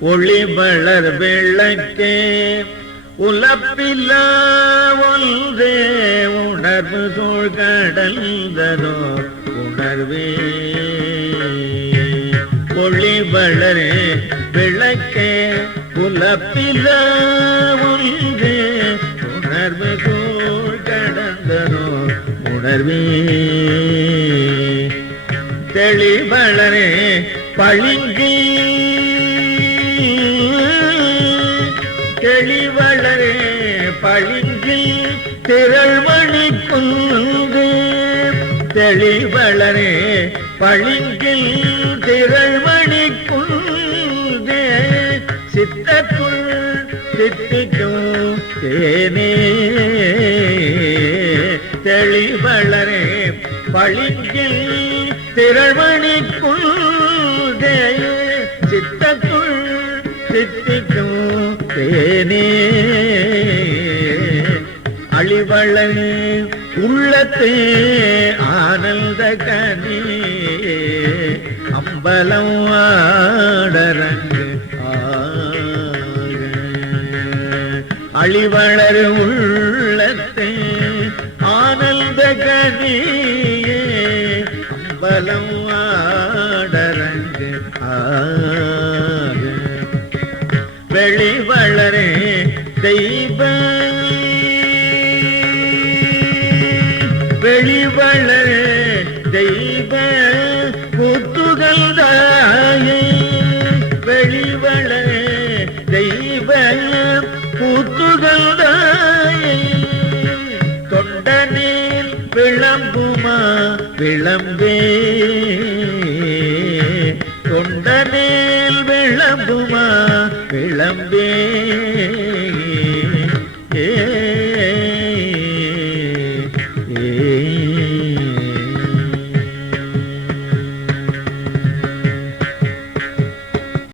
ஒளி வளர் விளக்கே உலப்பில்ல ஒன்றே உணர்வு சூழ்கடந்ததோ உணர்வே. ஒளி வளரே விளக்கே உலப்பில்ல ஒன்றே உணர்வு சூழ்கடந்ததோ உணர்வே. தெளிவளரே பளிங்கு பளிங்கில் திரள்மணி குந்து தெளிவளரே பளிங்கில் திரள்மணி குந்து சித்தக்குள் சித்திக்கும் தேனே. தெளிவளரே பளிங்கில் திரள்மணி குந்தே சித்தக்குள் சித்திக்கும் தேனே. அழிவளன் உள்ளத்தே ஆனந்த கனி. அம்பலம் ஆடரங்கு அழிவளர் உள்ளத்தே ஆனந்த கனி அம்பலம் ஆடரங்கு ஆக. வெளிவளரே தெய்வ வெளிவள தெய்வ முத்துகள் தாயே. வெளிவள தெய்வ முத்துகள் தாயே. தொண்டனில் விளம்புமா விளம்பே. தொண்டனில் விளம்புமா விளம்பே.